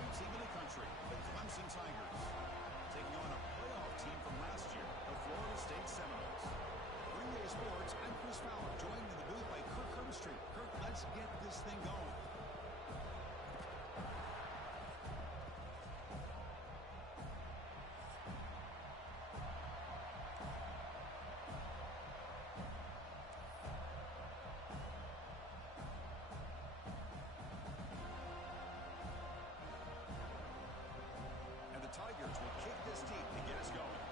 FSU team in the country, the Clemson Tigers, taking on a playoff team from last year, the Florida State Seminoles. For EA Sports, I'm Chris Fowler, joined in the booth by Kirk Herbstreit. Kirk, let's get this thing going. Tigers will kick this team to get us going.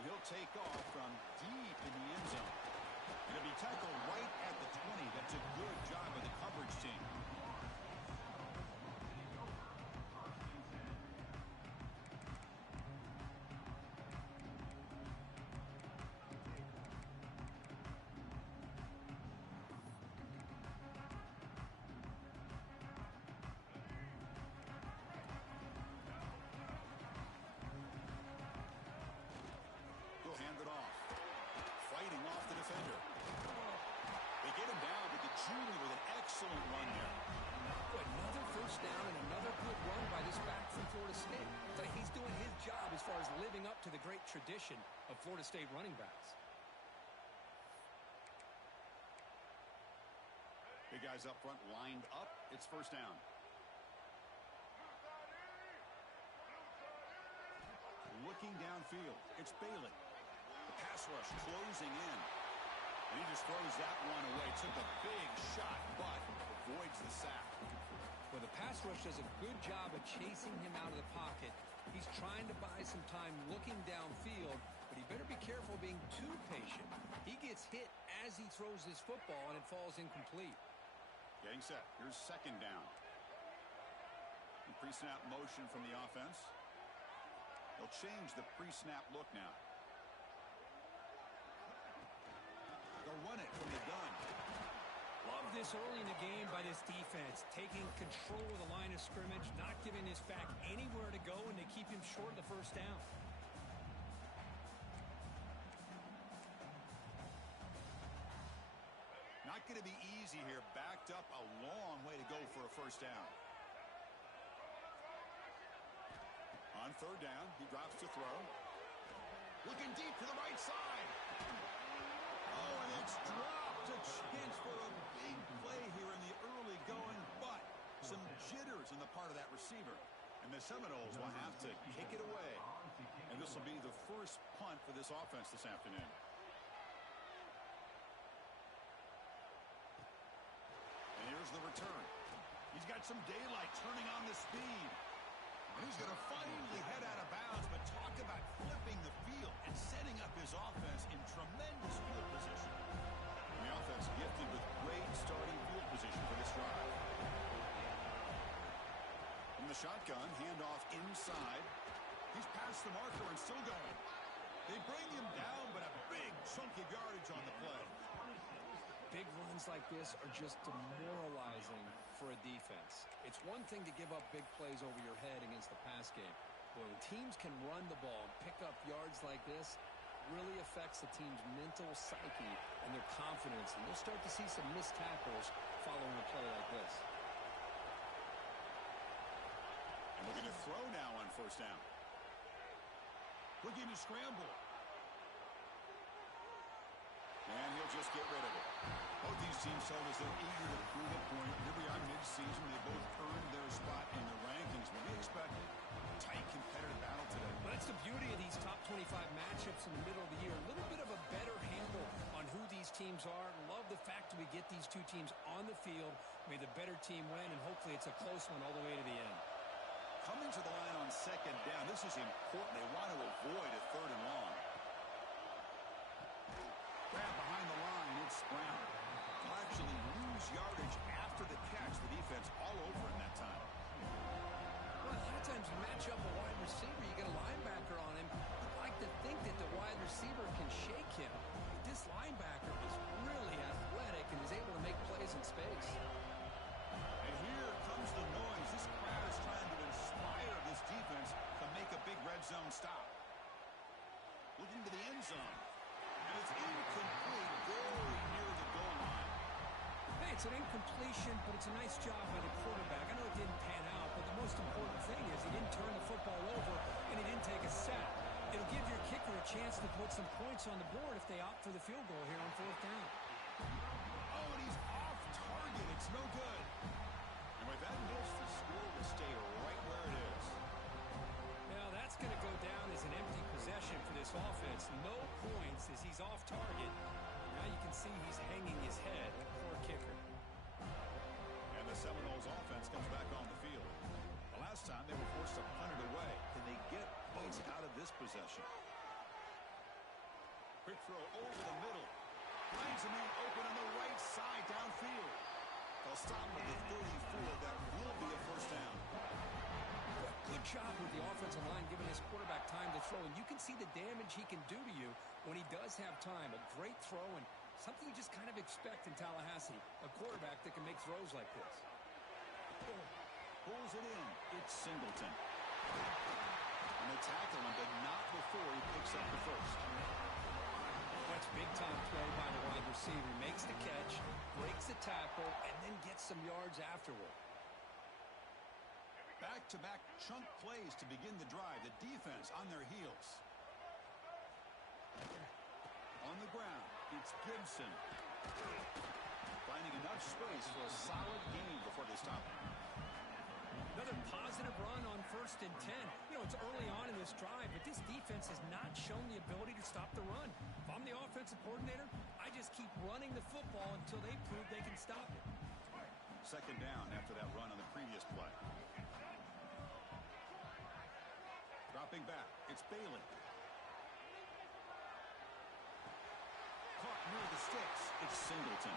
And he'll take off from deep in the end zone. It'll be tackled right at the 20. That's a good job of the coverage team. Hand it off. Fighting off the defender. They get him down with the junior with an excellent run there. Another first down and another good run by this back from Florida State. It's like he's doing his job as far as living up to the great tradition of Florida State running backs. Big guys up front lined up. It's first down. Looking downfield. It's Bailey. The pass rush closing in. And he just throws that one away. Took a big shot, but avoids the sack. Well, the pass rush does a good job of chasing him out of the pocket. He's trying to buy some time looking downfield, but he better be careful being too patient. He gets hit as he throws his football, and it falls incomplete. Getting set. Here's second down. The pre-snap motion from the offense. They'll change the pre-snap look now. They'll run it from the gun. Love this early in the game by this defense, taking control of the line of scrimmage, not giving this back anywhere to go, and they keep him short of the first down. Not going to be easy here. Backed up a long way to go for a first down. On third down, he drops to throw. Looking deep to the right side. Oh, and it's dropped. A chance for a big play here in the early going, but some jitters on the part of that receiver. And the Seminoles will have to kick it away. And this will be the first punt for this offense this afternoon. And here's the return. He's got some daylight turning on the speed. And he's going to finally head out of bounds, but talk about flipping the field and setting up his offense in tremendous field position. And the offense gifted with great starting field position for this drive. From the shotgun, handoff inside. He's past the marker and still going. They bring him down, but a big chunk of yardage on the play. Big runs like this are just demoralizing for a defense. It's one thing to give up big plays over your head against the pass game. But when teams can run the ball and pick up yards like this, it really affects the team's mental psyche and their confidence. And you'll start to see some missed tackles following a play like this. And we're going to throw now on first down. Looking to scramble. And he'll just get rid of it. Both these teams told us they're eager to prove a point. Here we are mid-season. They both earned their spot in the rankings. But we expect a tight, competitive battle today. Well, that's the beauty of these top 25 matchups in the middle of the year. A little bit of a better handle on who these teams are. Love the fact that we get these two teams on the field. May the better team win, and hopefully it's a close one all the way to the end. Coming to the line on second down, this is important. They want to avoid a third and long. Grab behind the line, it's Brown. He'll actually lose yardage after the catch. The defense all over him that time. Well, a lot of times you match up a wide receiver, you get a linebacker on him. You'd like to think that the wide receiver can shake him. But this linebacker is really athletic and is able to make plays in space. And here comes the noise. This crowd is trying to inspire this defense to make a big red zone stop. Looking to the end zone. And it's incomplete. It's an incompletion, but it's a nice job by the quarterback. I know it didn't pan out, but the most important thing is he didn't turn the football over and he didn't take a sack. It'll give your kicker a chance to put some points on the board if they opt for the field goal here on 4th down. Oh, and he's off target. It's no good. And with that miss, the score will stay right where it is. Now, that's going to go down as an empty possession for this offense. No points as he's off target. Now you can see he's hanging his head. Poor kicker. And the Seminoles offense comes back on the field. The last time they were forced to punt it away. Can they get points out of this possession? Quick throw over the middle. Finds a man open on the right side downfield. They'll stop at the 34. That will be a first down. Good job with the offensive line giving his quarterback time to throw. And you can see the damage he can do to you when he does have time. A great throw and something you just kind of expect in Tallahassee. A quarterback that can make throws like this. Pulls it in. It's Singleton. And they tackle him, but not before he picks up the first. That's big-time play by the wide receiver. Makes the catch, breaks the tackle, and then gets some yards afterward. Back-to-back chunk plays to begin the drive. The defense on their heels. On the ground, it's Gibson. Finding enough space for a solid gain before they stop him. Another positive run on 1st and 10. You know, it's early on in this drive, but this defense has not shown the ability to stop the run. If I'm the offensive coordinator, I just keep running the football until they prove they can stop it. 2nd down after that run on the previous play. Dropping back, it's Bailey. Caught near the sticks, it's Singleton.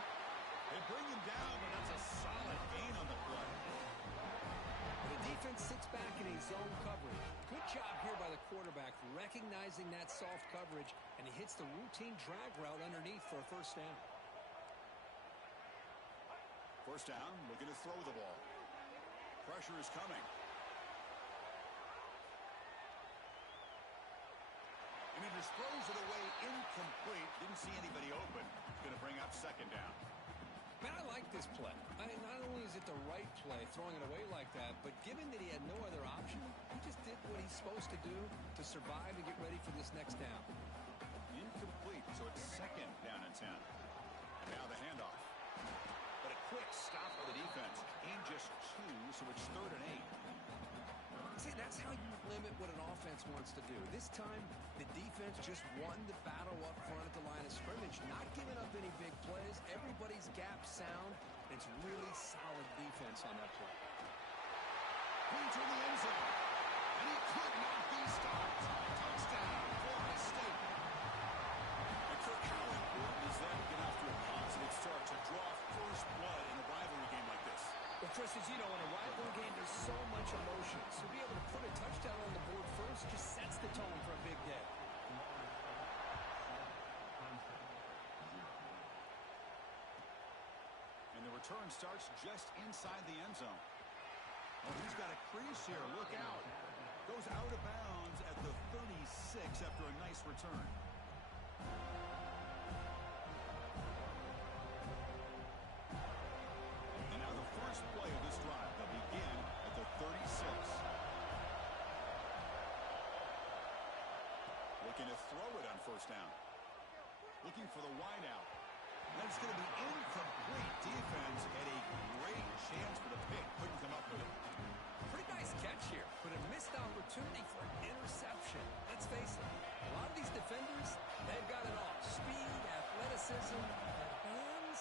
They bring him down, but that's a solid gain on the play. The defense sits back in a zone coverage. Good job here by the quarterback, recognizing that soft coverage, and he hits the routine drag route underneath for a first down. First down, looking to throw the ball. Pressure is coming. And he just throws it away incomplete. Didn't see anybody open. Going to bring up 2nd down. Man, I like this play. Not only is it the right play, throwing it away like that, but given that he had no other option, he just did what he's supposed to do to survive and get ready for this next down. Incomplete, so it's 2nd down and 10. Now the handoff. But a quick stop for the defense. In just 2, so it's 3rd and 8. See, that's how you limit what an offense wants to do. This time, the defense just won the battle up front at the line of scrimmage, not giving up any big plays. Everybody's gap sound. It's really solid defense on that play. Into the end zone. And he could not be stopped. Touchdown, Florida State. And Kirk, how important is that to get off to a positive start to draw first blood in a rivalry game like this? Well, Chris, as you know, in a rivalry game, there's so much emotion. So to be able to put a touchdown on the board first just sets the tone for a big day. And the return starts just inside the end zone. Oh, he's got a crease here. Look out. Goes out of bounds at the 36 after a nice return. And now the first play of this drive. They'll begin at the 36. Looking to throw it on 1st down. Looking for the wide out. That's going to be incomplete. Defense had a great chance for the pick. Couldn't come up with it. Pretty nice catch here, but a missed opportunity for an interception. Let's face it, a lot of these defenders, they've got it all. Speed, athleticism, hands,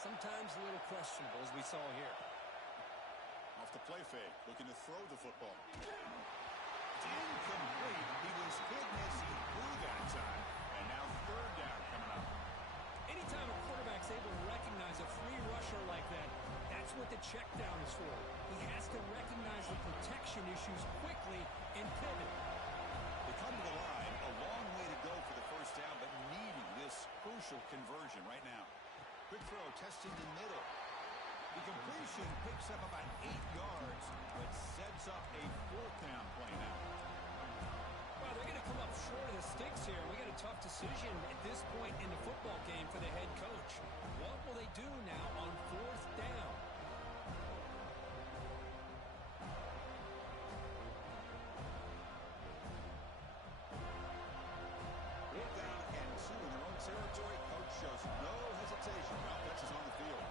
sometimes a little questionable, as we saw here. Off the play fake, looking to throw the football. It's incomplete. He was hidden as he threw that time. And now 3rd down coming up. Anytime a quarterback's able to recognize a free rusher like that, that's what the check down is for. He has to recognize the protection issues quickly and pivot. They come to the line, a long way to go for the first down, but needing this crucial conversion right now. Quick throw, testing the middle. The completion picks up about 8 yards, but sets up a 4th down play now. Well, they're going to come come up short of the sticks here. We got a tough decision at this point in the football game for the head coach. What will they do now on 4th down? Territory. Coach shows no hesitation. The offense is on the field.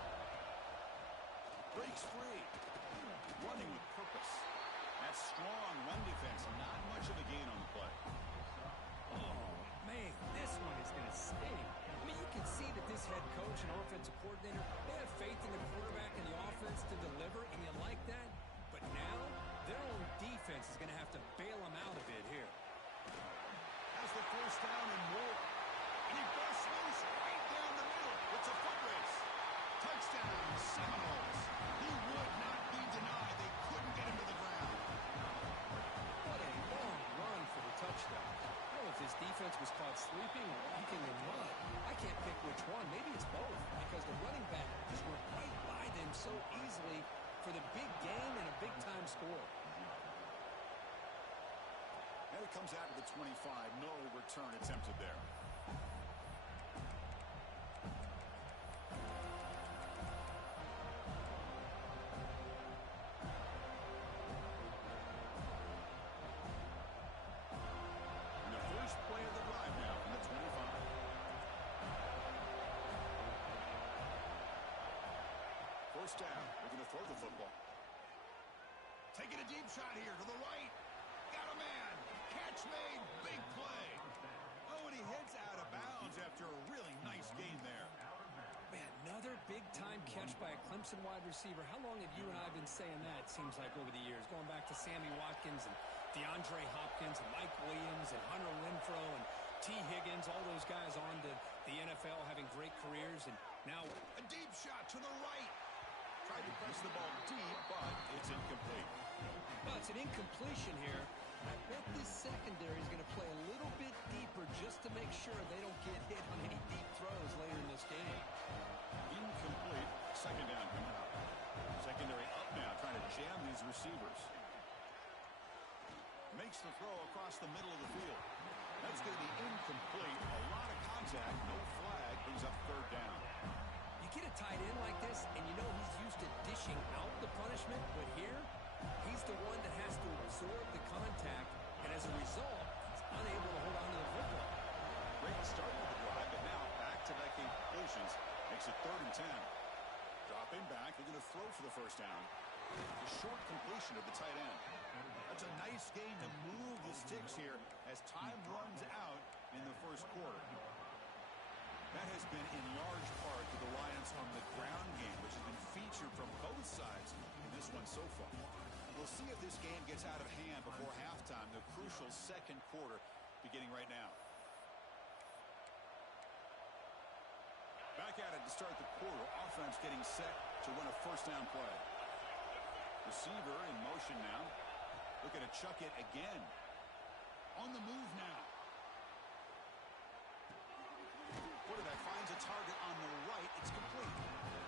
Breaks free. Running with purpose. That strong run defense. Not much of a gain on the play. Oh, man, this one is going to sting. I mean, you can see that this head coach and offensive coordinator, they have faith in the quarterback and the offense to deliver, and you like that. But now, their own defense is going to have to bail them out a bit here. Has the first down and more. And he busts loose right down the middle. It's a foot race. Touchdown, Seminoles. He would not be denied. They couldn't get him to the ground. What a long run for the touchdown. I don't know if his defense was caught sleeping or walking in mud. I can't pick which one. Maybe it's both, because the running back just went right by them so easily for the big gain and a big-time score. And it comes out to the 25. No return attempted there. First down. They're going to throw the football. Taking a deep shot here to the right. Got a man. Catch made. Big play. Oh, and he heads out of bounds after a really nice gain there. Man, another big-time catch by a Clemson wide receiver. How long have you and I been saying that, it seems like, over the years? Going back to Sammy Watkins and DeAndre Hopkins and Mike Williams and Hunter Renfrow and T. Higgins, all those guys on to the NFL having great careers. And now a deep shot to the right. Tried to press the ball deep, but it's incomplete. Well, it's an incompletion here. I bet this secondary is going to play a little bit deeper just to make sure they don't get hit on any deep throws later in this game. Incomplete. Second down coming up. Secondary up now, trying to jam these receivers. Makes the throw across the middle of the field. That's going to be incomplete. A lot of contact, no flag, brings up third down. You get a tight end like this, and you know he's used to dishing out the punishment, but here, he's the one that has to absorb the contact, and as a result, he's unable to hold on to the football. Great start to the drive, but now back-to-back incompletions makes it 3rd and 10. Dropping back, they're going to throw for the first down. The short completion of the tight end. That's a nice gain to move the sticks here as time runs out in the first quarter. That has been in large part to the Lions on the ground game, which has been featured from both sides in this one so far. We'll see if this game gets out of hand before halftime, the crucial second quarter beginning right now. Back at it to start the quarter. Offense getting set to run a first down play. Receiver in motion now. Looking to chuck it again. On the move now. Quarterback finds a target on the right. It's complete.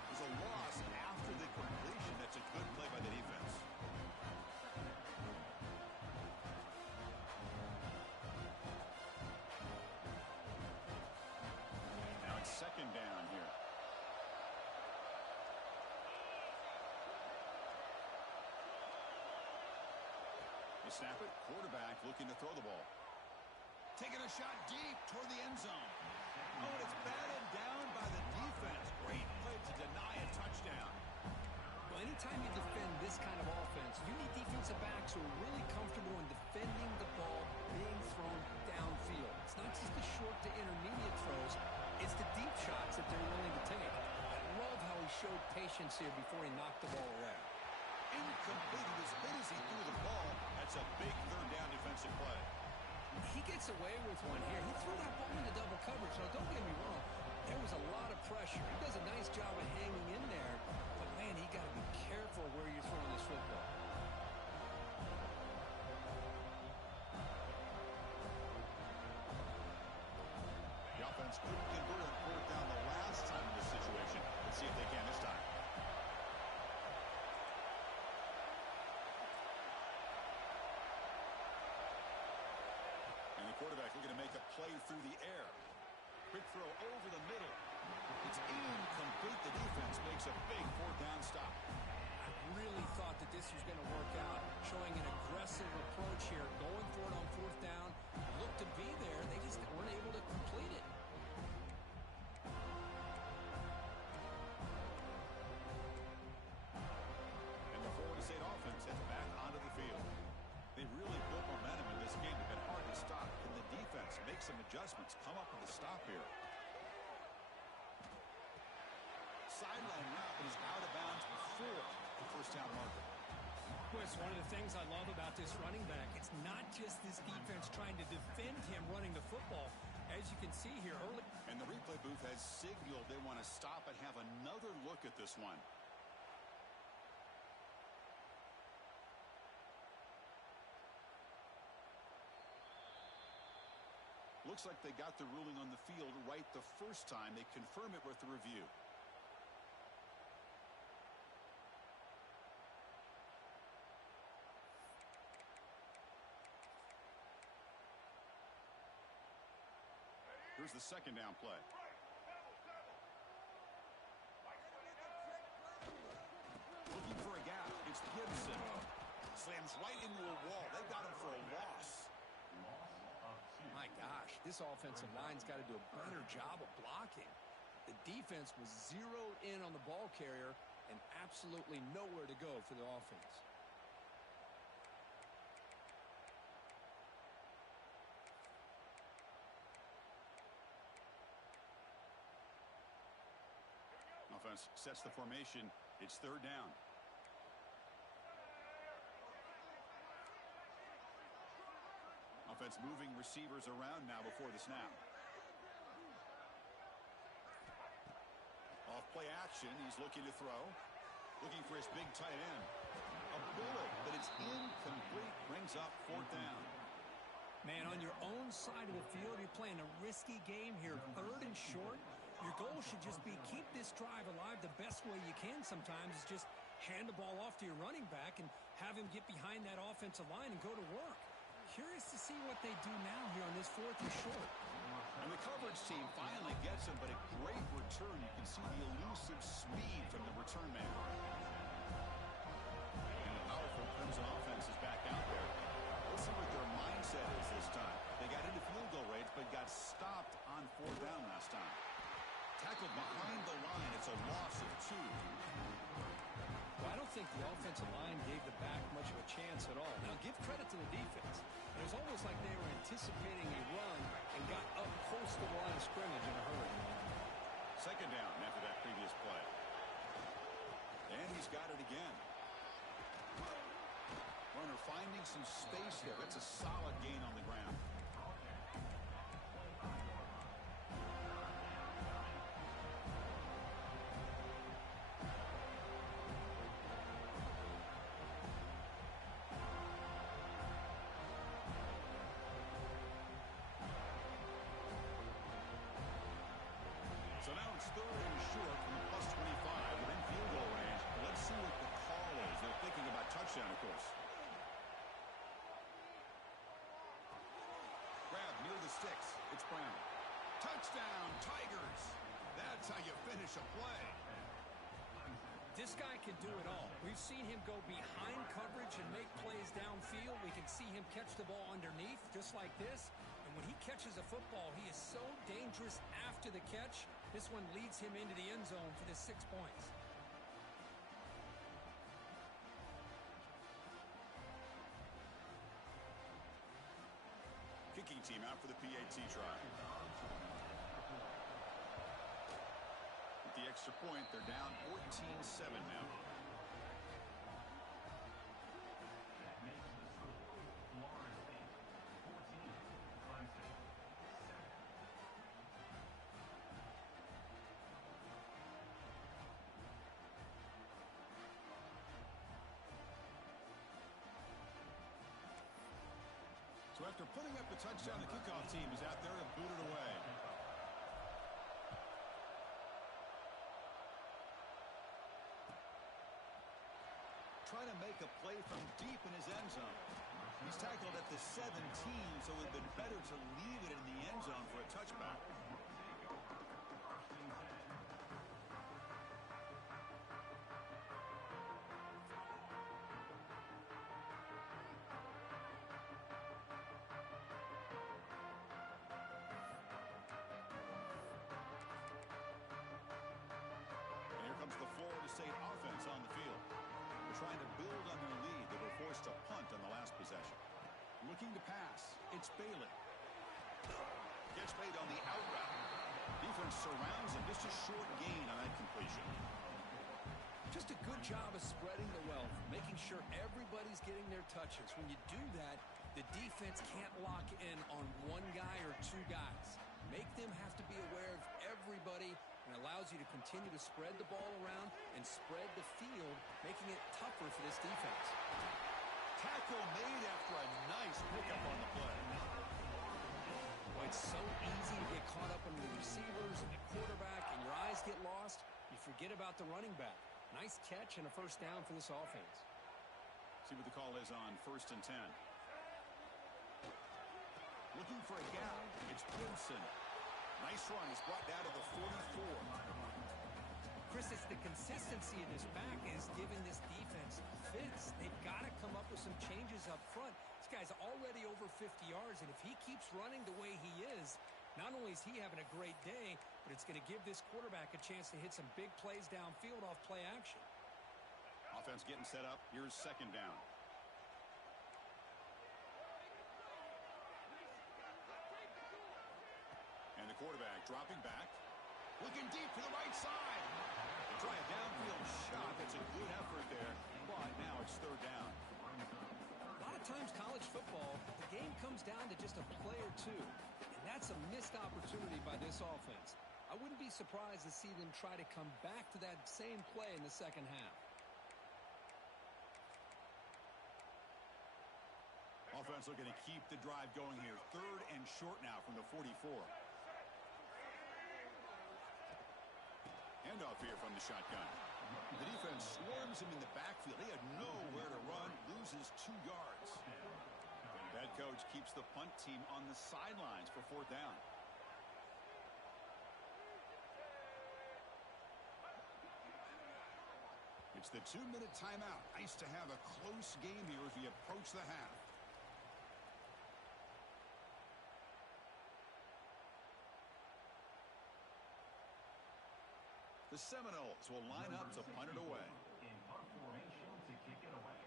There's a loss after the completion. That's a good play by the defense. Now it's second down here. They snap it. Quarterback looking to throw the ball. Taking a shot deep toward the end zone. Oh, and it's batted down by the defense. Great play to deny a touchdown. Well, anytime you defend this kind of offense, you need defensive backs who are really comfortable in defending the ball being thrown downfield. It's not just the short to intermediate throws. It's the deep shots that they're willing to take. I love how he showed patience here before he knocked the ball away. Incomplete. As good as he threw the ball, that's a big third down defensive play. He gets away with one here. He threw that ball into double coverage. Now, don't get me wrong. There was a lot of pressure. He does a nice job of hanging in there. But, man, he got to be careful where you're throwing this football. The offense couldn't convert on fourth down the last time in this situation. Let's see if they can this time. play through the air. Quick throw over the middle. It's incomplete. The defense makes a big fourth down stop. I really thought that this was going to work out, showing an aggressive approach here, going for it on fourth down. Looked to be there. They just weren't able to complete it. And the Florida State offense heads back onto the field. They really built momentum in this game. They've been hard to stop. Can the defense make some adjustments, come up with a stop here? Sideline route is out of bounds before the first down marker. Well, it's one of the things I love about this running back. It's not just this defense trying to defend him running the football. As you can see here early. And the replay booth has signaled they want to stop and have another look at this one. Looks like they got the ruling on the field right the first time. They confirm it with the review. Here's the second down play. Looking for a gap. It's Gibson. Slams right into a wall. They've got him for a loss. My gosh, this offensive line's got to do a better job of blocking. The defense was zeroed in on the ball carrier and absolutely nowhere to go for the offense. Offense sets the formation. It's third down. Offense moving receivers around now before the snap. Off play action. He's looking to throw. Looking for his big tight end. A bullet, but it's incomplete. Brings up fourth down. Man, on your own side of the field, you're playing a risky game here. Third and short. Your goal should just be keep this drive alive the best way you can sometimes is just hand the ball off to your running back and have him get behind that offensive line and go to work. Curious to see what they do now here on this fourth and short. And the coverage team finally gets him, but a great return. You can see the elusive speed from the return man. And the powerful Crimson offense is back out there. Let's see what their mindset is this time. They got into field goal range, but got stopped on fourth down last time. Tackled behind the line. It's a loss of 2. Well, I don't think the offensive line gave the back much of a chance at all. Now, give credit to the defense. It was almost like they were anticipating a run and got up close to the line of scrimmage in a hurry. Second down after that previous play. And he's got it again. Runner finding some space there. That's a solid gain on the ground. So now it's third and short from the plus 25 within field goal range. Let's see what the call is. They're thinking about touchdown, of course. Grab near the sticks. It's Brown. Touchdown, Tigers. That's how you finish a play. This guy can do it all. We've seen him go behind coverage and make plays downfield. We can see him catch the ball underneath just like this. And when he catches a football, he is so dangerous after the catch. This one leads him into the end zone for the 6 points. Kicking team out for the PAT try. With the extra point, they're down 14-7 now. So after putting up the touchdown, the kickoff team is out there and booted away. trying to make a play from deep in his end zone. He's tackled at the 17, so it would have been better to leave it in the end zone for a touchback. The Florida State offense on the field. They're trying to build on their lead. They were forced to punt on the last possession. Looking to pass. It's Bailey. Gets made on the out route. Defense surrounds him. Just a short gain on that completion. Just a good job of spreading the wealth, making sure everybody's getting their touches. When you do that, the defense can't lock in on one guy or two guys. Make them have to be aware of everybody, and allows you to continue to spread the ball around and spread the field, making it tougher for this defense. Tackle made after a nice pickup on the play. Well, it's so easy to get caught up in the receivers and the quarterback, and your eyes get lost. You forget about the running back. Nice catch and a first down for this offense. See what the call is on 1st and 10. Looking for a gap. It's Gibson. Nice run. He's brought down to the 44. Chris, it's the consistency of this back is giving this defense fits. They've got to come up with some changes up front. This guy's already over 50 yards, and if he keeps running the way he is, not only is he having a great day, but it's going to give this quarterback a chance to hit some big plays downfield off play action. Offense getting set up. Here's 2nd down. And the quarterback dropping back. Looking deep to the right side. They try a downfield shot. That's a good effort there. But now it's 3rd down. A lot of times college football, the game comes down to just a play or two. And that's a missed opportunity by this offense. I wouldn't be surprised to see them try to come back to that same play in the second half. Offense looking to keep the drive going here. 3rd and short now from the 44. Handoff here from the shotgun. The defense swarms him in the backfield. He had nowhere to run, loses 2 yards. And that coach keeps the punt team on the sidelines for 4th down. It's the 2-minute timeout. Nice to have a close game here as we approach the half. The Seminoles will line up to punt it away. In punt formation to kick it away.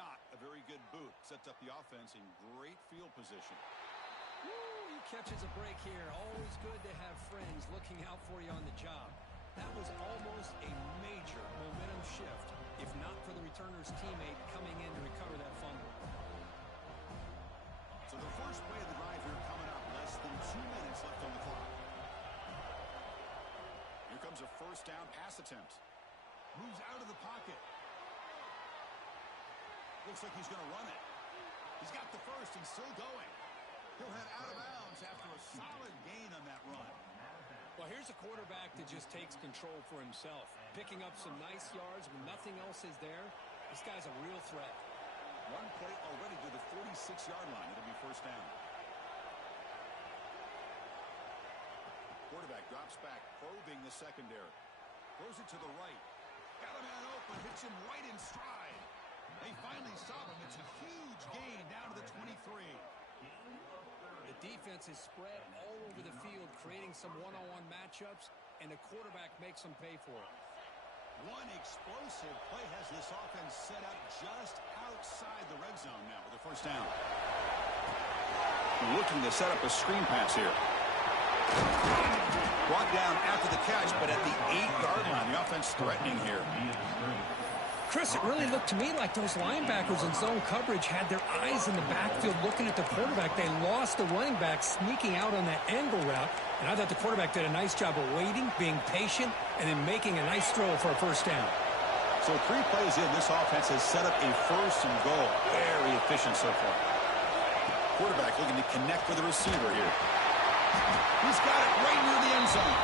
Not a very good boot. Sets up the offense in great field position. Woo, he catches a break here. Always good to have friends looking out for you on the job. That was almost a major momentum shift, if not for the returner's teammate coming in to recover that fumble. So the first play of the drive here coming up. Less than 2 minutes left on the clock. Here comes a 1st down pass attempt. Moves out of the pocket. Looks like he's going to run it. He's got the first and still going. He'll head out of bounds after a solid gain on that run. Well, here's a quarterback that just takes control for himself. Picking up some nice yards when nothing else is there. This guy's a real threat. One play already to the 46-yard line. It'll be 1st down. Quarterback drops back, probing the secondary. Throws it to the right. Got a man open, hits him right in stride. They finally stop him. It's a huge gain down to the 23. The defense is spread all over the field, creating some one-on-one matchups, and the quarterback makes them pay for it. One explosive play has this offense set up just outside the red zone now with the 1st down. Looking to set up a screen pass here. Brought down after the catch, but at the 8-yard line, the offense threatening here. Chris, it really looked to me like those linebackers in zone coverage had their eyes in the backfield looking at the quarterback. They lost the running back sneaking out on that angle route, and I thought the quarterback did a nice job of waiting, being patient, and then making a nice throw for a 1st down. So 3 plays in, this offense has set up a 1st and goal. Very efficient so far. Quarterback looking to connect with the receiver here. He's got it right near the end zone.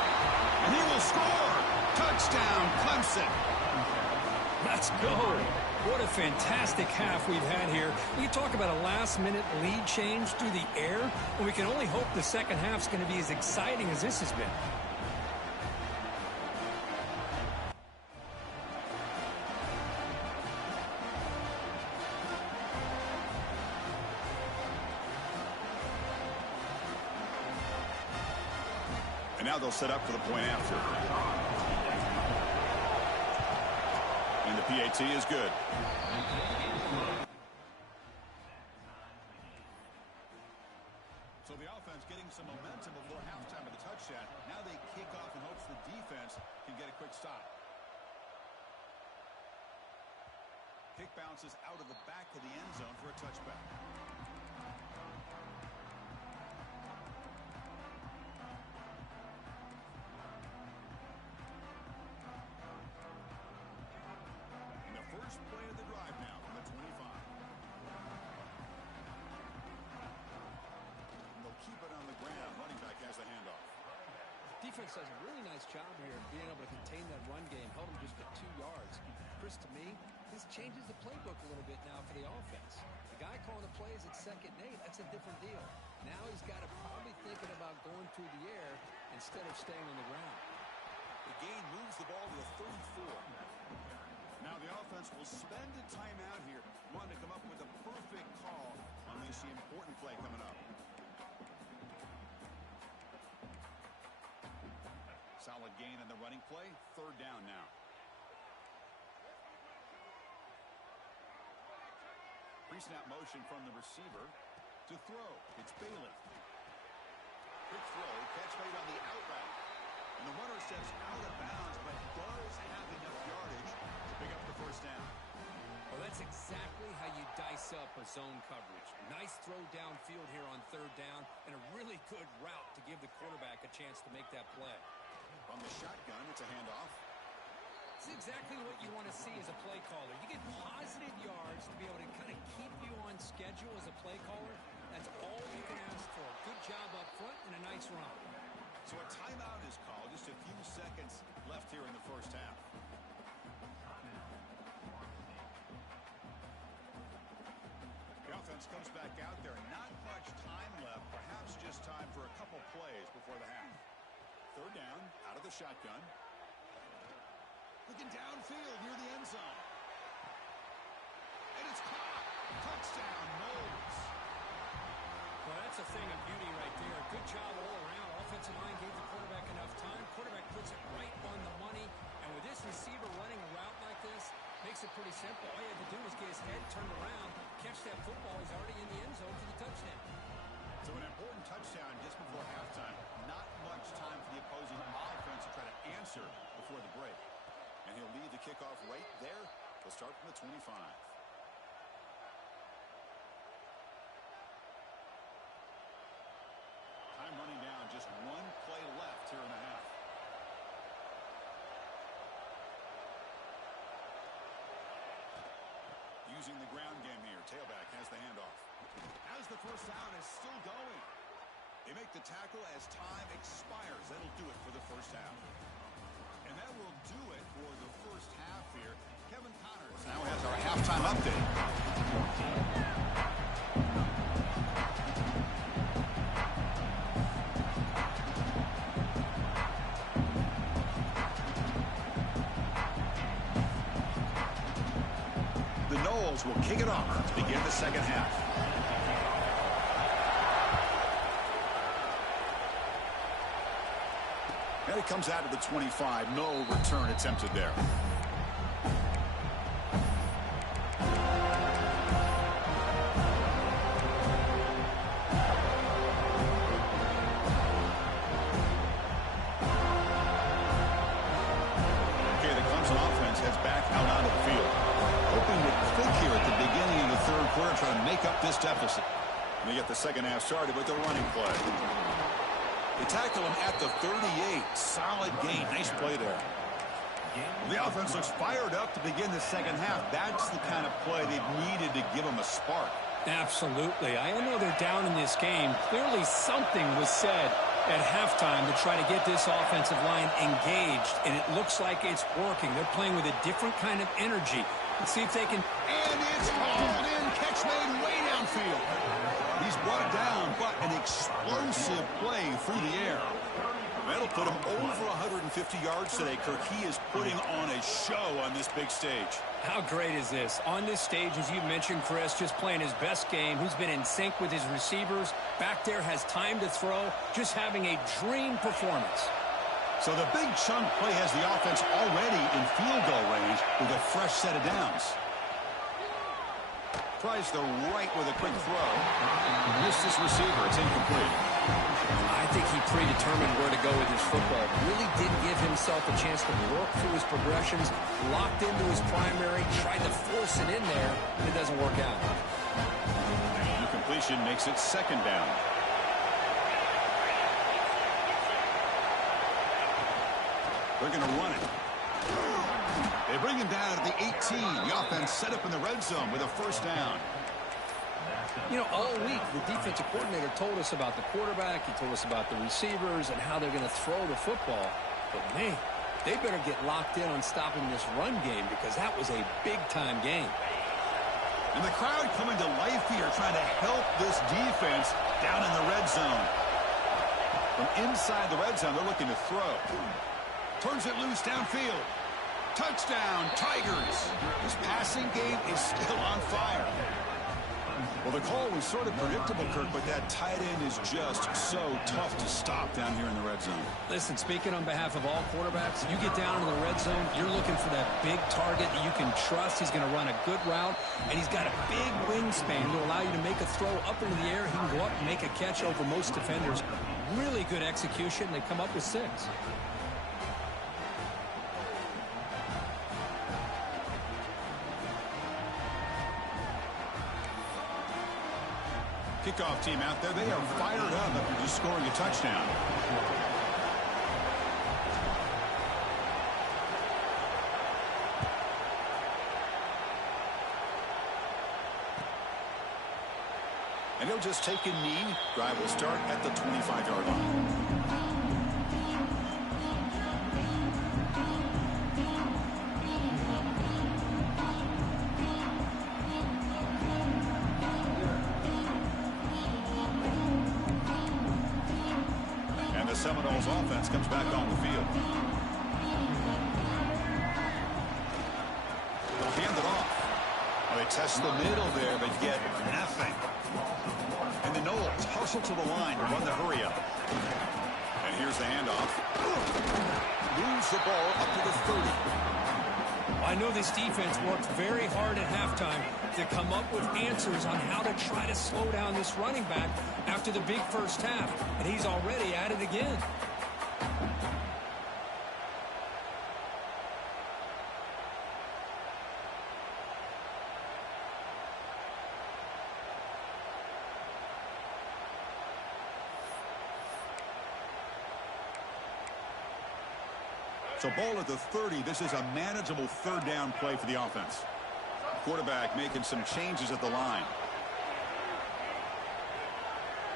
And he will score. Touchdown, Clemson. Let's go. What a fantastic half we've had here. We talk about a last-minute lead change through the air, and we can only hope the second half's going to be as exciting as this has been. And now they'll set up for the point after. And the PAT is good. So the offense getting some momentum before halftime of the touchdown. Now they kick off in hopes the defense can get a quick stop. Kick bounces out of the back of the end zone for a touchback. First play of the drive now from the 25. And they'll keep it on the ground. Running back has the handoff. Defense does a really nice job here of being able to contain that run game. Held him just at 2 yards. Chris, to me, this changes the playbook a little bit now for the offense. The guy calling the plays at 2nd and 8, that's a different deal. Now he's got to probably thinking about going through the air instead of staying on the ground. The gain moves the ball to the 34. Now the offense will spend a timeout here, wanting to come up with a perfect call on this important play coming up. Solid gain on the running play. 3rd down now. Pre-snap motion from the receiver to throw. It's Bailey. Quick throw, catch made on the out route. And the runner steps out of bounds, but does have enough yardage to pick up the first down. Well, that's exactly how you dice up a zone coverage. Nice throw downfield here on 3rd down, and a really good route to give the quarterback a chance to make that play. From the shotgun, it's a handoff. It's exactly what you want to see as a play caller. You get positive yards to be able to kind of keep you on schedule as a play caller. That's all you can ask for. Good job up front and a nice run. So a timeout is called. Just a few seconds left here in the first half. The offense comes back out there. Not much time left. Perhaps just time for a couple plays before the half. 3rd down, out of the shotgun. Looking downfield near the end zone. And it's caught. Touchdown, Knowles. Well, that's a thing of beauty right there. Good job all around. Offensive line gave the quarterback enough time. Quarterback puts it right on the money. And with this receiver running a route like this, makes it pretty simple. All you have to do is get his head turned around, catch that football. He's already in the end zone for the touchdown. So an important touchdown just before halftime. Not much time for the opposing offense to try to answer before the break. And he'll lead the kickoff right there. They'll start from the 25. Time running down. Just 1 play left here in the half. Using the ground game here. Tailback has the handoff. As the first down is still going. They make the tackle as time expires. That'll do it for the first half. And that will do it for the first half here. Kevin Connors now has our halftime update. The Knowles will kick it off to begin the second half. And it comes out of the 25. No return attempted there. Okay, the Clemson offense heads back out onto the field. Hoping to click here at the beginning of the 3rd quarter, trying to make up this deficit. And they get the second half started with the running play. They tackle him at the 38. Solid gain. Nice play there. The offense looks fired up to begin the second half. That's the kind of play they've needed to give them a spark. Absolutely. I know they're down in this game. Clearly something was said at halftime to try to get this offensive line engaged, and it looks like it's working. They're playing with a different kind of energy. Let's see if they can... And it's hauled in. Catch made way downfield. He's brought down, but an explosive play through the air. That'll put him over 150 yards today, Kirk. He is putting on a show on this big stage. How great is this? On this stage, as you mentioned, Chris, just playing his best game. He's been in sync with his receivers. Back there, has time to throw. Just having a dream performance. So the big chunk play has the offense already in field goal range with a fresh set of downs. Tries the right with a quick throw. Missed his receiver. It's incomplete. I think he predetermined where to go with his football. Really didn't give himself a chance to work through his progressions. Locked into his primary. Tried to force it in there. And it doesn't work out. Incompletion makes it second down. They're going to run it. They bring him down at the 18. The offense set up in the red zone with a first down. You know, all week, the defensive coordinator told us about the quarterback. He told us about the receivers and how they're going to throw the football. But, man, they better get locked in on stopping this run game because that was a big-time game. And the crowd coming to life here trying to help this defense down in the red zone. From inside the red zone, they're looking to throw. Turns it loose downfield. Touchdown, Tigers. This passing game is still on fire. Well, the call was sort of predictable, Kirk, but that tight end is just so tough to stop down here in the red zone. Listen, speaking on behalf of all quarterbacks, you get down in the red zone, you're looking for that big target that you can trust. He's going to run a good route, and he's got a big wingspan to allow you to make a throw up into the air. He can go up and make a catch over most defenders. Really good execution. They come up with 6. Kickoff team out there, they are fired up after just scoring a touchdown. And he'll just take a knee. Drive will start at the 25-yard line. Seminoles offense comes back on the field. They'll hand it off. Well, they test the middle there, but get nothing. And the Noles hustle to the line to run the hurry up. And here's the handoff. Moves the ball up to the 30. I know this defense worked very hard at halftime to come up with answers on how to try to slow down this running back after the big first half, and he's already at it again. So ball at the 30. This is a manageable third down play for the offense. Quarterback making some changes at the line.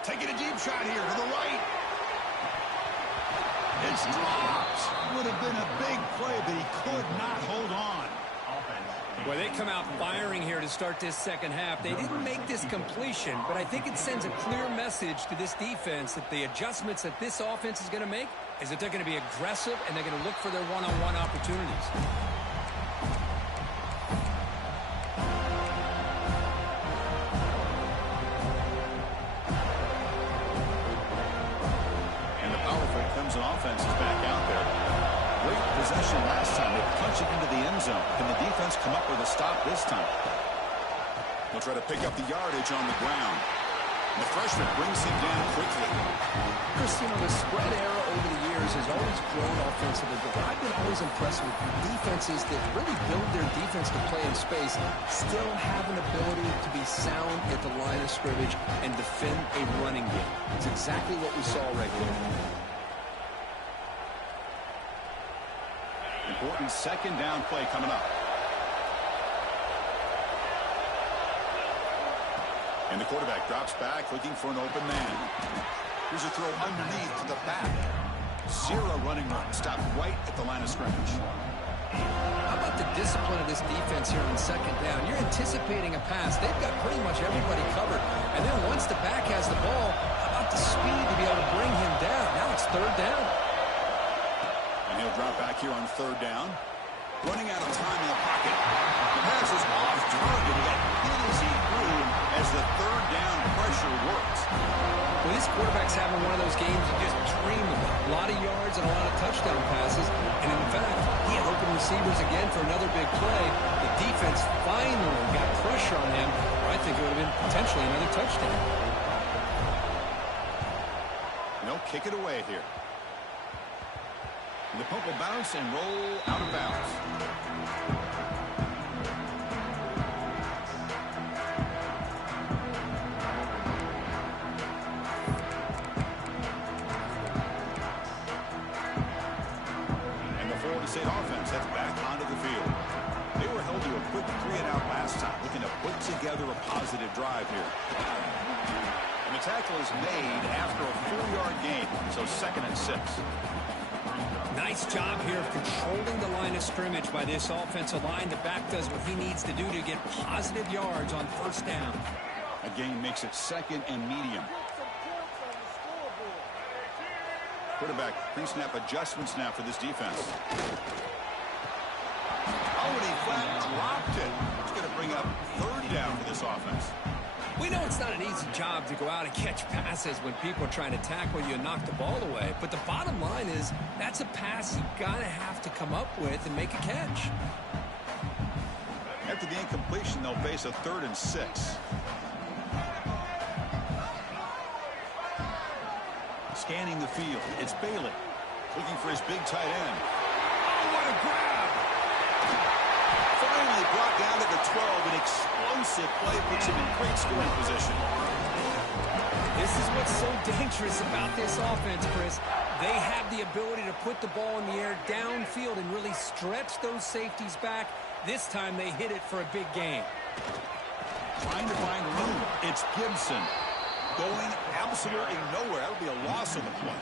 Taking a deep shot here to the right. It's dropped. Would have been a big play, but he could not hold on. Well, they come out firing here to start this second half. They didn't make this completion, but I think it sends a clear message to this defense that the adjustments that this offense is going to make is that they're going to be aggressive and they're going to look for their one-on-one opportunities. And the powerful Clemson offense is back out there. Great possession last time. They punch it into the end zone. Can the defense come up with a stop this time? They'll try to pick up the yardage on the ground. The freshman brings him down quickly. Chris, you know, the spread era over the years has always grown offensively, but I've been always impressed with defenses that really build their defense to play in space, still have an ability to be sound at the line of scrimmage and defend a running game. It's exactly what we saw regularly. Important second down play coming up. And the quarterback drops back looking for an open man. Here's a throw underneath to the back. Zero running room. Stopped right at the line of scrimmage. How about the discipline of this defense here on second down? You're anticipating a pass. They've got pretty much everybody covered. And then once the back has the ball, how about the speed to be able to bring him down? Now it's third down. And he'll drop back here on third down. Running out of time in the pocket. The pass is off target. He got hit as he grew as the third down pressure works. Well, this quarterback's having one of those games you just dream about. A lot of yards and a lot of touchdown passes. And in fact, he had open receivers again for another big play. The defense finally got pressure on him. I think it would have been potentially another touchdown. No, kick it away here. The punt will bounce and roll out of bounds. And the Florida State offense heads back onto the field. They were held to a quick 3-and-out last time, looking to put together a positive drive here. And the tackle is made after a 4-yard gain, so 2nd and 6. Nice job here of controlling the line of scrimmage by this offensive line. The back does what he needs to do to get positive yards on first down. A gain makes it 2nd and medium. Quarterback pre-snap adjustments now for this defense. Oh, and he flat dropped it. It's going to bring up third down for this offense. We know it's not an easy job to go out and catch passes when people are trying to tackle you and knock the ball away. But the bottom line is that's a pass you got to have to come up with and make a catch. After the incompletion, they'll face a 3rd and 6. Scanning the field, it's Bailey looking for his big tight end. Oh, what a grab! Finally brought down at the 12. An explosive play puts him in great scoring position. This is what's so dangerous about this offense, Chris. They have the ability to put the ball in the air downfield and really stretch those safeties back. This time they hit it for a big gain. Trying to find room. It's Gibson. Going absolutely nowhere. That would be a loss of the play.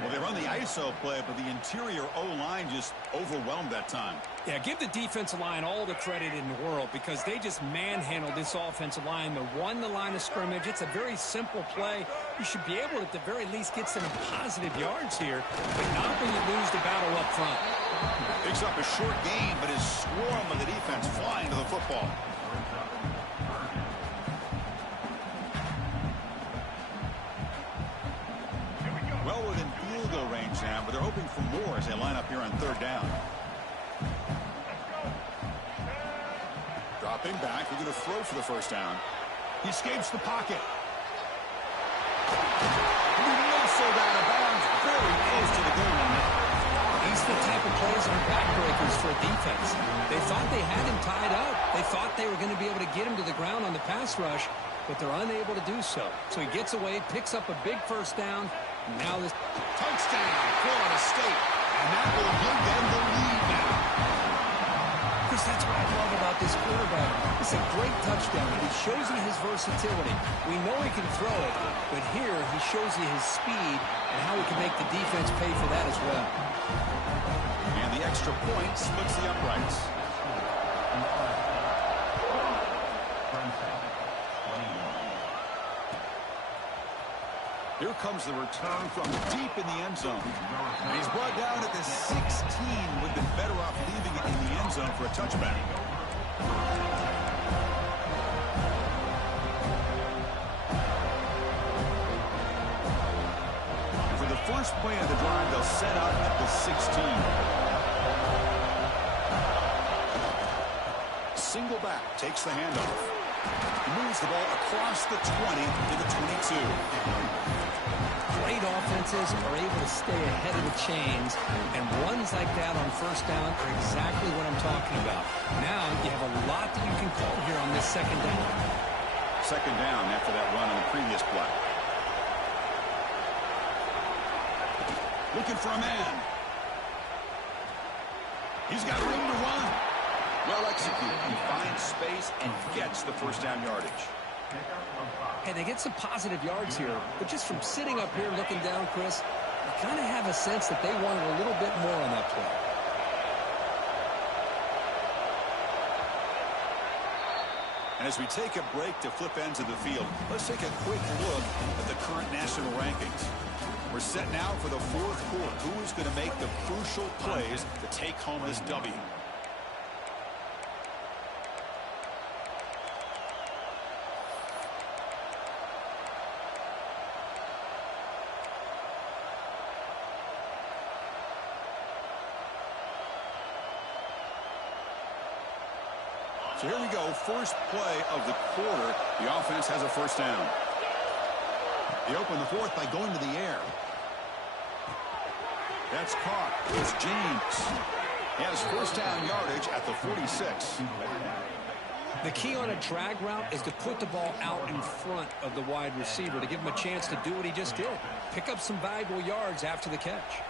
Well, they run the ISO play, but the interior O-line just overwhelmed that time. Yeah, give the defensive line all the credit in the world because they just manhandled this offensive line. They won the line of scrimmage. It's a very simple play. You should be able to, at the very least, get some positive yards here, but not when you lose the battle up front. Picks up a short gain, but is swarmed by the defense flying to the football. Well within field goal range now, but they're hoping for more as they line up here on third down. Dropping back, they're going to throw for the first down. He escapes the pocket. He whistled out of bounds, very close to the goal line. These are the type of plays that are backbreakers for a defense. They thought they had him tied up. They thought they were going to be able to get him to the ground on the pass rush, but they're unable to do so. So he gets away, picks up a big first down. Now this touchdown, Florida State, and that will give them the lead now. Chris, that's what I love about this quarterback. It's a great touchdown, and he shows you his versatility. We know he can throw it, but here he shows you his speed and how he can make the defense pay for that as well. And the extra point splits the uprights. Here comes the return from deep in the end zone. And he's brought down at the 16. Would have been better off leaving it in the end zone for a touchback. For the first play of the drive, they'll set up at the 16. Single back takes the handoff. He moves the ball across the 20 to the 22. Great offenses are able to stay ahead of the chains, and runs like that on first down are exactly what I'm talking about. Now you have a lot that you can call here on this second down. Second down after that run on the previous play. Looking for a man. He's got room to run. Well executed. He finds space and gets the first down yardage. Hey, they get some positive yards here, but just from sitting up here looking down, Chris, you kind of have a sense that they wanted a little bit more on that play. And as we take a break to flip ends of the field, let's take a quick look at the current national rankings. We're set now for the fourth quarter. Who is going to make the crucial plays to take home this W? So here we go, first play of the quarter. The offense has a first down. They open the fourth by going to the air. That's caught. It's James. He has first down yardage at the 46. The key on a drag route is to put the ball out in front of the wide receiver to give him a chance to do what he just did. Pick up some valuable yards after the catch.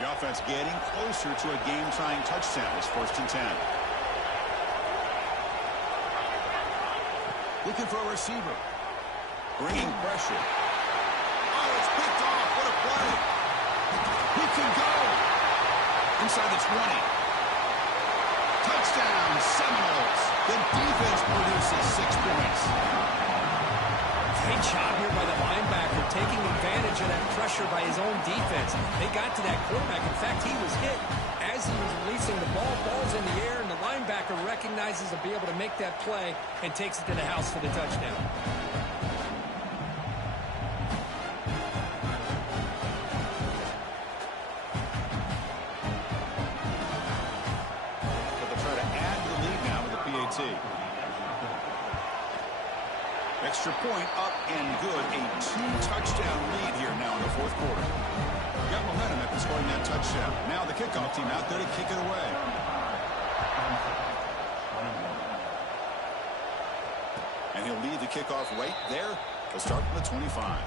The offense getting closer to a game-tying touchdown. It's 1st and 10. Looking for a receiver. Bringing pressure. Oh, it's picked off. What a play. He can go. Inside the 20. Touchdown, Seminoles. The defense produces 6 points. Great job here by the linebacker, taking advantage of that pressure by his own defense. They got to that quarterback. In fact, he was hit as he was releasing the ball. Ball's in the air, and the linebacker recognizes to be able to make that play and takes it to the house for the touchdown. But they'll try to add to the lead now with the PAT. Extra point up and good. A 2-touchdown lead here now in the fourth quarter. Got momentum after scoring that touchdown. Now the kickoff team out there to kick it away. And he'll lead the kickoff right there. He'll start from the 25.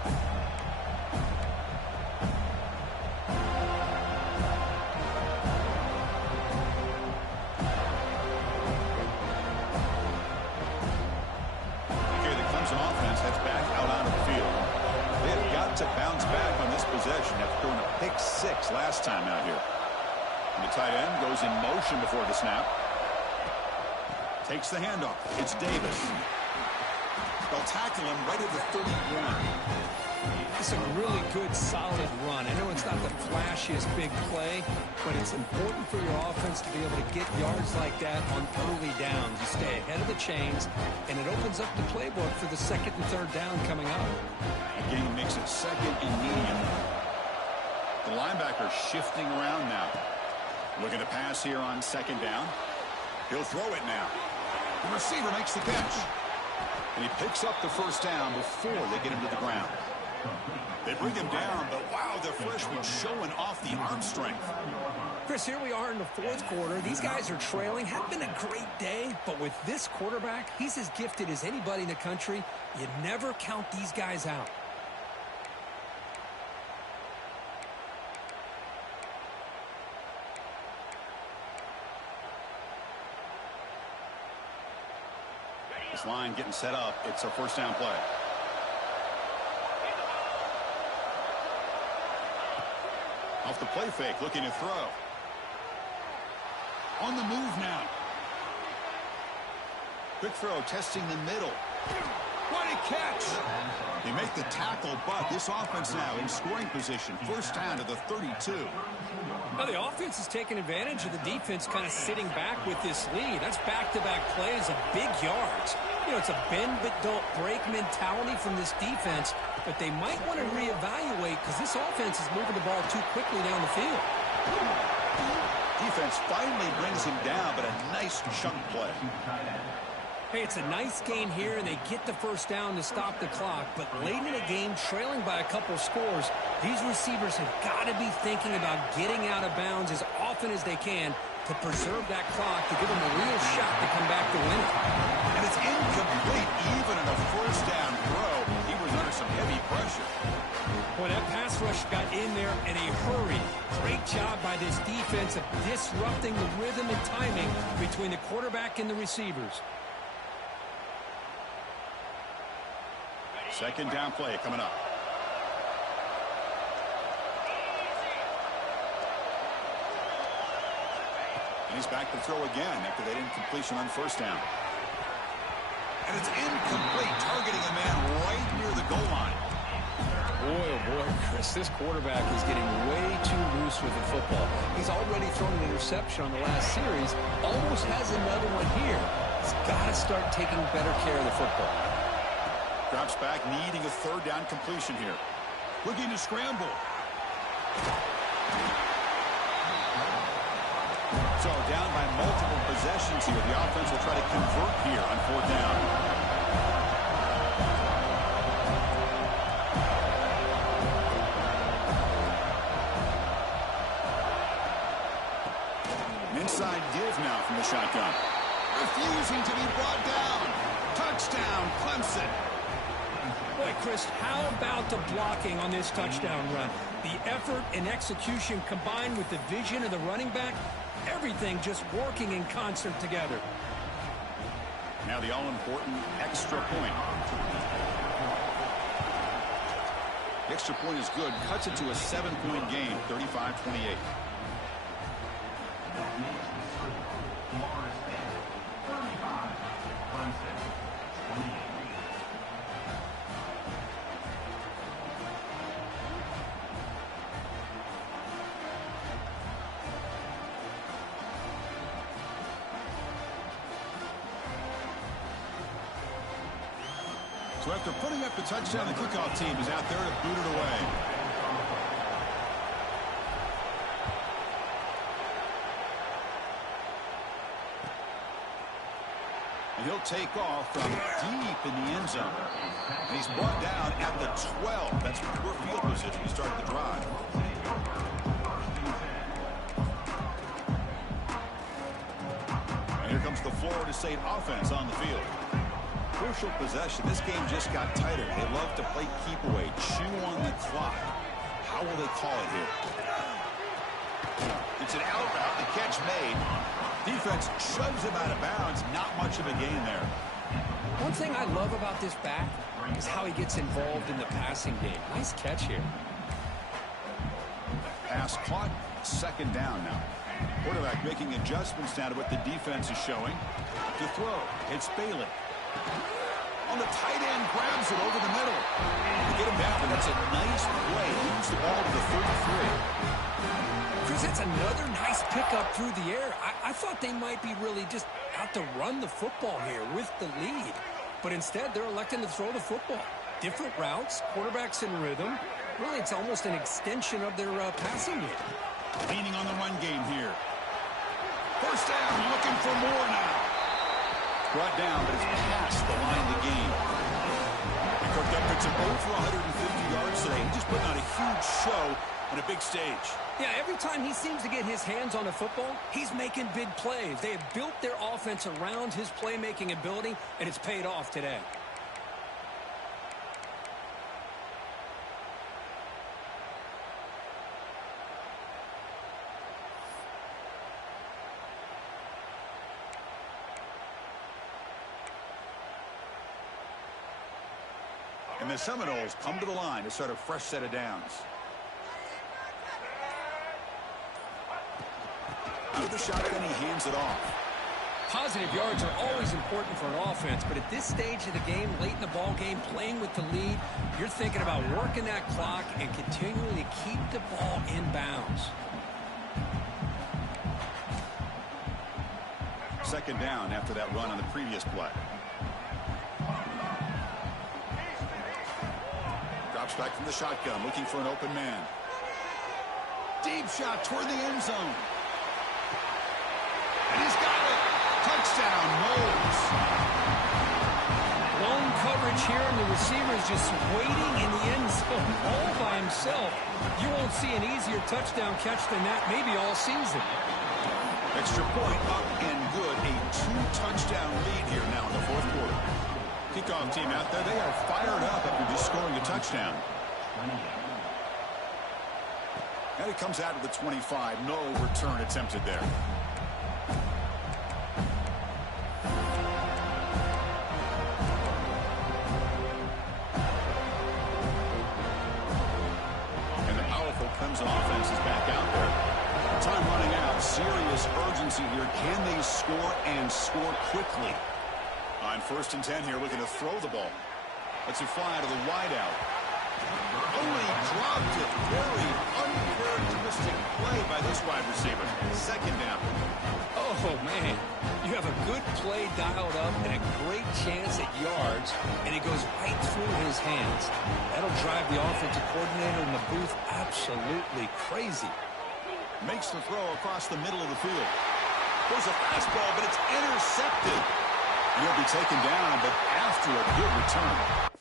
To bounce back on this possession after throwing a pick 6 last time out here. And the tight end goes in motion before the snap. Takes the handoff. It's Davis. They'll tackle him right at the 31. It's a really good, solid run. I know it's not the flashiest big play, but it's important for your offense to be able to get yards like that on early downs. You stay ahead of the chains, and it opens up the playbook for the 2nd and 3rd down coming up. Again, makes it 2nd and medium. The linebacker shifting around now. Looking to pass here on 2nd down. He'll throw it now. The receiver makes the catch. And he picks up the first down before they get him to the ground. They bring him down, but wow, the freshman showing off the arm strength. Chris, here we are in the fourth quarter. These guys are trailing. Had been a great day, but with this quarterback, he's as gifted as anybody in the country. You never count these guys out. This line getting set up. It's a first down play. Off the play fake, looking to throw. On the move now. Quick throw, testing the middle. What a catch! They make the tackle, but this offense now in scoring position. First down to the 32. Now the offense is taking advantage of the defense kind of sitting back with this lead. That's back-to-back plays of big yards. You know, it's a bend but don't break mentality from this defense, but they might want to reevaluate because this offense is moving the ball too quickly down the field. Defense finally brings him down, but a nice chunk play. Hey, it's a nice gain here, and they get the first down to stop the clock. But late in the game, trailing by a couple scores, these receivers have got to be thinking about getting out of bounds as often as they can to preserve that clock, to give them a real shot to come back to win it. And it's incomplete, even in a first down throw. He was under some heavy pressure. Boy, that pass rush got in there in a hurry. Great job by this defense of disrupting the rhythm and timing between the quarterback and the receivers. Second down play coming up. And he's back to throw again after that incompletion on first down. And it's incomplete, targeting a man right near the goal line. Boy, oh boy, Chris, this quarterback is getting way too loose with the football. He's already thrown an interception on the last series, almost has another one here. He's got to start taking better care of the football. Drops back, needing a third down completion here. Looking to scramble. So down by multiple possessions here. The offense will try to convert here on fourth down. An inside give now from the shotgun. Refusing to be brought down. Touchdown, Clemson. Boy, Chris, how about the blocking on this touchdown run? The effort and execution combined with the vision of the running back, everything just working in concert together. Now the all-important extra point. The extra point is good. Cuts it to a 7-point game, 35-28. So after putting up the touchdown, the kickoff team is out there to boot it away. And he'll take off from deep in the end zone. And he's brought down at the 12. That's poor field position. He started the drive. And here comes the Florida State offense on the field. Crucial possession. This game just got tighter. They love to play keep away, chew on the clock. How will they call it here? It's an out route. The catch made. Defense shoves him out of bounds. Not much of a gain there. One thing I love about this back is how he gets involved in the passing game. Nice catch here. Pass caught. Second down now. Quarterback making adjustments now to what the defense is showing. To throw. It's Bailey. On the tight end, grabs it over the middle. To get him down, but that's a nice play. Moves the ball to the 33. Chris, that's another nice pickup through the air. I thought they might be really just out to run the football here with the lead. But instead, they're electing to throw the football. Different routes, quarterbacks in rhythm. Really, it's almost an extension of their passing game. Leaning on the run game here. First down, looking for more now. Brought down, but it's past the line of the game. And Kirk picks him over 150 yards today. He just putting on a huge show on a big stage. Yeah, every time he seems to get his hands on the football, he's making big plays. They have built their offense around his playmaking ability, and it's paid off today. And the Seminoles come to the line to start a fresh set of downs. Out of the shotgun, he hands it off. Positive yards are always important for an offense, but at this stage of the game, late in the ball game, playing with the lead, you're thinking about working that clock and continuing to keep the ball in bounds. Second down after that run on the previous play. Drops back from the shotgun, looking for an open man. Deep shot toward the end zone. And he's got it. Touchdown, Knowles. Lone coverage here, and the receiver is just waiting in the end zone all by himself. You won't see an easier touchdown catch than that maybe all season. Extra point up and good. A 2-touchdown lead here now in the fourth quarter. Kickoff team out there. They are fired up after just scoring a touchdown. And it comes out of the 25. No return attempted there. this urgency here. Can they score and score quickly? On 1st and 10 here, looking to throw the ball. Lets it fly to the wideout. Only dropped it. Very uncharacteristic play by this wide receiver. 2nd down. Oh, man. You have a good play dialed up and a great chance at yards, and it goes right through his hands. That'll drive the offensive coordinator in the booth absolutely crazy. Makes the throw across the middle of the field. There's a fastball, but it's intercepted. He'll be taken down, but after a good return.